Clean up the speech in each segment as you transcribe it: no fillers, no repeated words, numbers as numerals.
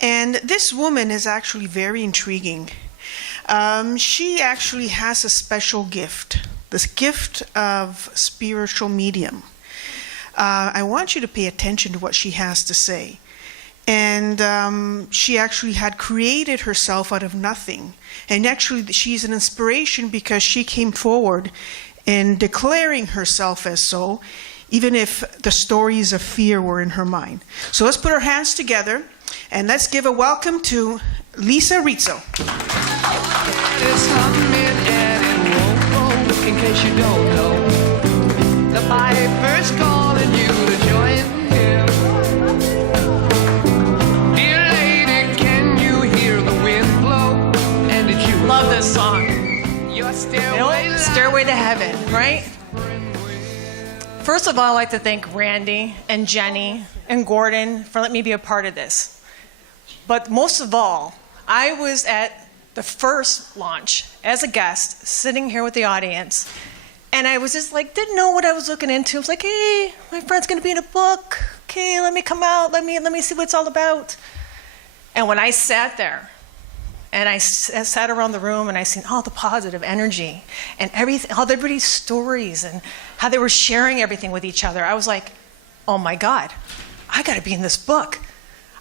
And this woman is actually very intriguing. She actually has a special gift, this gift of spiritual medium. I want you to pay attention to what she has to say. And she actually had created herself out of nothing. And actually, she's an inspiration because she came forward in declaring herself as so, even if the stories of fear were in her mind. So let's put our hands together and let's give a welcome to Lisa Rizzo. It's coming and it won't go, in case you don't know. The Piper's calling you to join him. Dear lady, can you hear the wind blow? And did you love this song? Your stairway, Stairway to Heaven, right? First of all, I'd like to thank Randy and Jenny and Gordon for letting me be a part of this. But most of all, I was at the first launch as a guest, sitting here with the audience, and I was just like, didn't know what I was looking into. I was like, hey, my friend's gonna be in a book. Okay, let me come out, let me see what it's all about. And when I sat there, and I sat around the room and I seen all the positive energy and everything, all everybody's stories and how they were sharing everything with each other, I was like, oh my God, I gotta be in this book.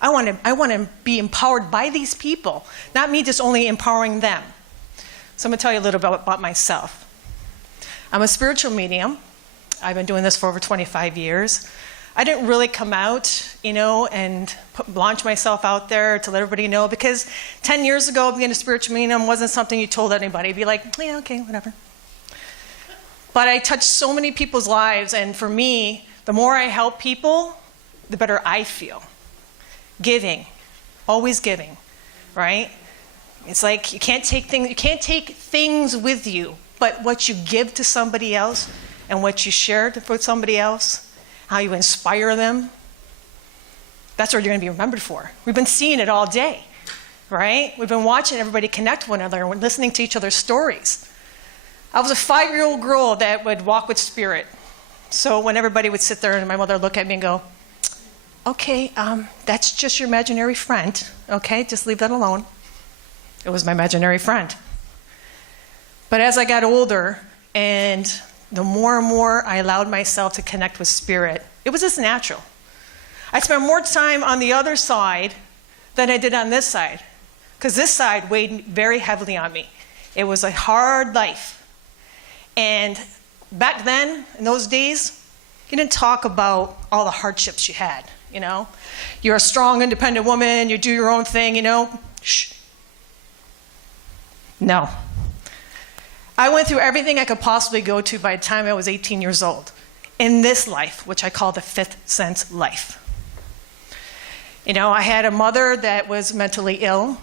I want to be empowered by these people, not me just only empowering them. So I'm gonna tell you a little bit about myself. I'm a spiritual medium. I've been doing this for over 25 years. I didn't really come out, and launch myself out there to let everybody know, because 10 years ago, being a spiritual medium wasn't something you told anybody. You'd be like, yeah, okay, whatever. But I touched so many people's lives, and for me, the more I help people, the better I feel. Giving, always giving, right? It's like you can't take things with you, but what you give to somebody else and what you share with somebody else, how you inspire them, that's what you're going to be remembered for. We've been seeing it all day, right? We've been watching everybody connect with one another and listening to each other's stories. I was a 5-year-old girl that would walk with spirit. So when everybody would sit there and my mother would look at me and go, okay, that's just your imaginary friend, okay? Just leave that alone. It was my imaginary friend. But as I got older and the more and more I allowed myself to connect with spirit, it was just natural. I spent more time on the other side than I did on this side, because this side weighed very heavily on me. It was a hard life. And back then, in those days, you didn't talk about all the hardships you had, You're a strong, independent woman, you do your own thing, Shh. No. I went through everything I could possibly go to by the time I was 18 years old in this life, which I call the fifth sense life. I had a mother that was mentally ill.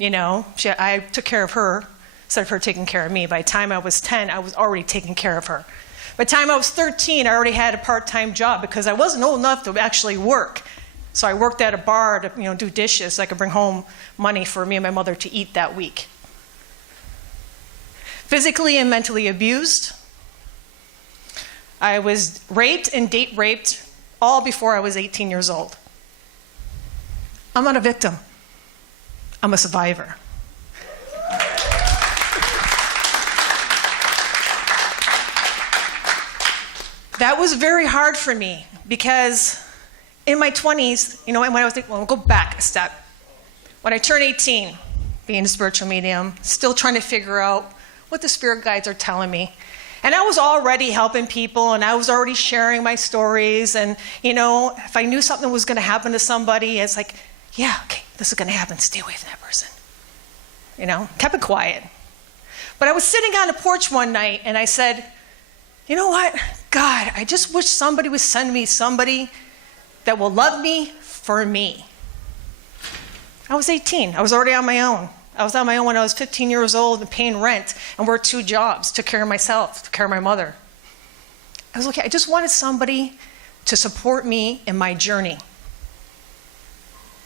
I took care of her instead of her taking care of me. By the time I was 10, I was already taking care of her. By the time I was 13, I already had a part-time job because I wasn't old enough to actually work. So I worked at a bar to do dishes so I could bring home money for me and my mother to eat that week. Physically and mentally abused. I was raped and date raped all before I was 18 years old. I'm not a victim. I'm a survivor. That was very hard for me because in my 20s, we'll go back a step. When I turned 18, being a spiritual medium, still trying to figure out what the spirit guides are telling me. And I was already helping people, and I was already sharing my stories. And, if I knew something was going to happen to somebody, it's like, yeah, okay, this is going to happen. Stay away from that person. Kept it quiet. But I was sitting on a porch one night, and I said, you know what? God, I just wish somebody would send me somebody that will love me for me. I was 18. I was already on my own. I was on my own when I was 15 years old and paying rent and worked 2 jobs, took care of myself, took care of my mother. I was okay. I just wanted somebody to support me in my journey.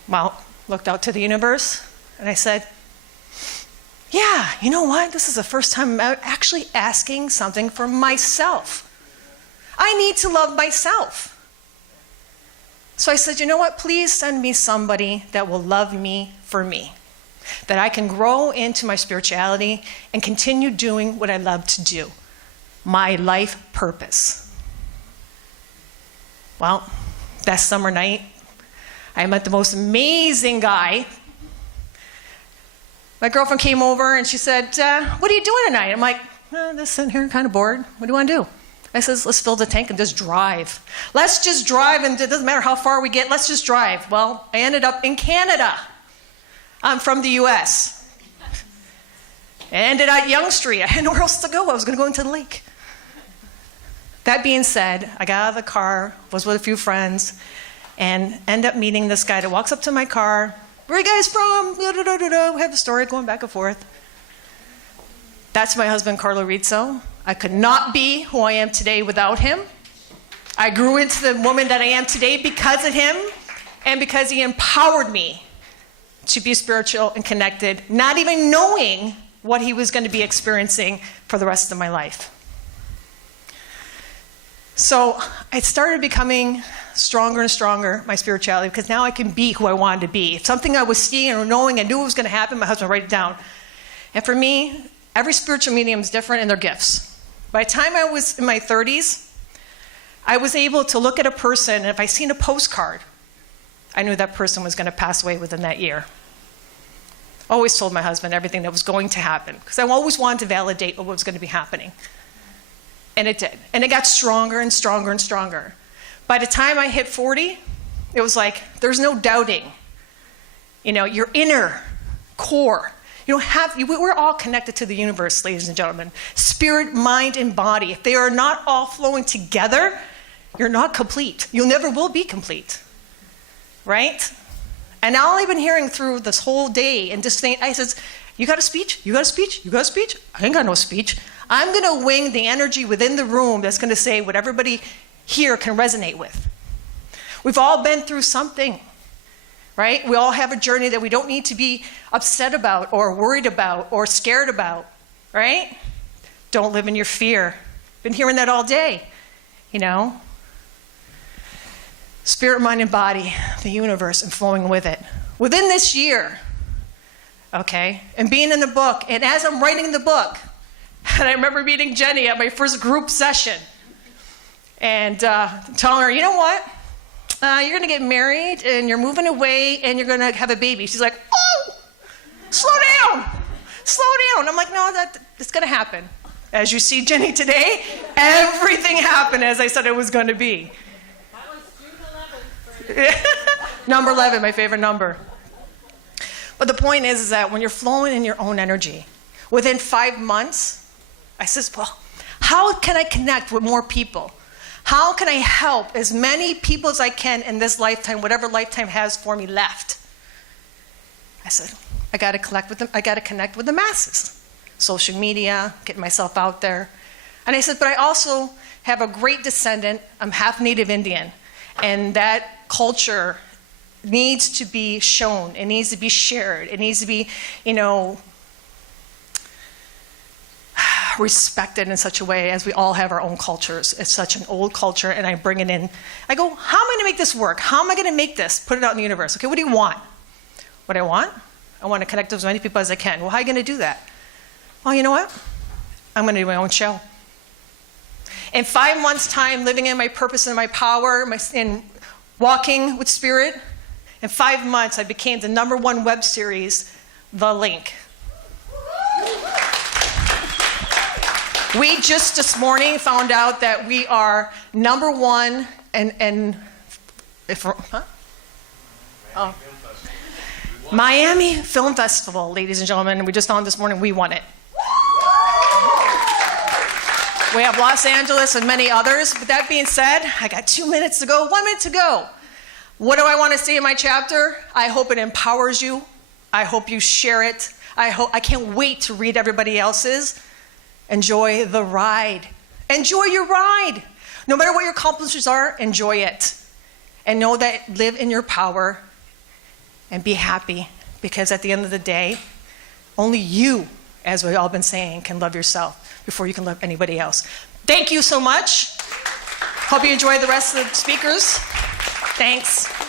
Well, looked out to the universe and I said, yeah, you know what? This is the first time I'm actually asking something for myself. I need to love myself. So I said, you know what? Please send me somebody that will love me for me, that I can grow into my spirituality and continue doing what I love to do, my life purpose. Well, that summer night, I met the most amazing guy. My girlfriend came over and she said, what are you doing tonight? I'm like, just sitting here kind of bored. What do you want to do? I says, let's fill the tank and just drive. Let's just drive, and it doesn't matter how far we get, let's just drive. Well, I ended up in Canada. I'm from the US. I ended at Yonge Street. I had nowhere else to go. I was going to go into the lake. That being said, I got out of the car, was with a few friends, and end up meeting this guy that walks up to my car. Where are you guys from? We have a story going back and forth. That's my husband, Carlo Rizzo. I could not be who I am today without him. I grew into the woman that I am today because of him and because he empowered me to be spiritual and connected, not even knowing what he was going to be experiencing for the rest of my life. So I started becoming stronger and stronger, my spirituality, because now I can be who I wanted to be. If something I was seeing or knowing, I knew it was going to happen, my husband would write it down. And for me, every spiritual medium is different in their gifts. By the time I was in my 30s, I was able to look at a person, and if I seen a postcard, I knew that person was going to pass away within that year. Always told my husband everything that was going to happen, because I always wanted to validate what was going to be happening. And it did. And it got stronger and stronger and stronger. By the time I hit 40, it was like, there's no doubting. You know, your inner core. We're all connected to the universe, ladies and gentlemen. Spirit, mind, and body. If they are not all flowing together, you're not complete. You never will be complete. Right? And all I've been hearing through this whole day and just saying, I says, you got a speech? You got a speech? You got a speech? I ain't got no speech. I'm going to wing the energy within the room that's going to say what everybody here can resonate with. We've all been through something. Right? We all have a journey that we don't need to be upset about or worried about or scared about, right? Don't live in your fear. Been hearing that all day, you know? Spirit, mind, and body, the universe, and flowing with it. Within this year, okay, and being in the book, and as I'm writing the book, and I remember meeting Jenny at my first group session, and telling her, you know what? You're going to get married, and you're moving away, and you're going to have a baby. She's like, oh, slow down. Slow down. I'm like, no, that's going to happen. As you see Jenny today, everything happened as I said it was going to be. That was June 11th. Number 11, my favorite number. But the point is that when you're flowing in your own energy, within 5 months, I says, well, how can I connect with more people? How can I help as many people as I can in this lifetime, whatever lifetime has for me left? I said, I got to connect with them. I got to connect with the masses. Social media, getting myself out there. And I said, but I also have a great descendant. I'm half Native Indian. And that culture needs to be shown. It needs to be shared. It needs to be, respected in such a way as we all have our own cultures. It's such an old culture, and I bring it in. I go, how am I going to make this work? How am I going to make this? Put it out in the universe. Okay, what do you want? What I want to connect with as many people as I can. Well, how are you going to do that? Well, you know what? I'm going to do my own show. In 5 months' time, living in my purpose and my power, and walking with spirit, in 5 months, I became the #1 web series, The Link. We just this morning found out that we are #1 Miami Film Festival, ladies and gentlemen. And we just found this morning we won it. We have Los Angeles and many others. But that being said, I got 2 minutes to go, 1 minute to go. What do I want to say in my chapter? I hope it empowers you. I hope you share it. I can't wait to read everybody else's. Enjoy the ride. Enjoy your ride. No matter what your accomplishments are, enjoy it. And know that live in your power and be happy, because at the end of the day, only you, as we've all been saying, can love yourself before you can love anybody else. Thank you so much. Hope you enjoy the rest of the speakers. Thanks.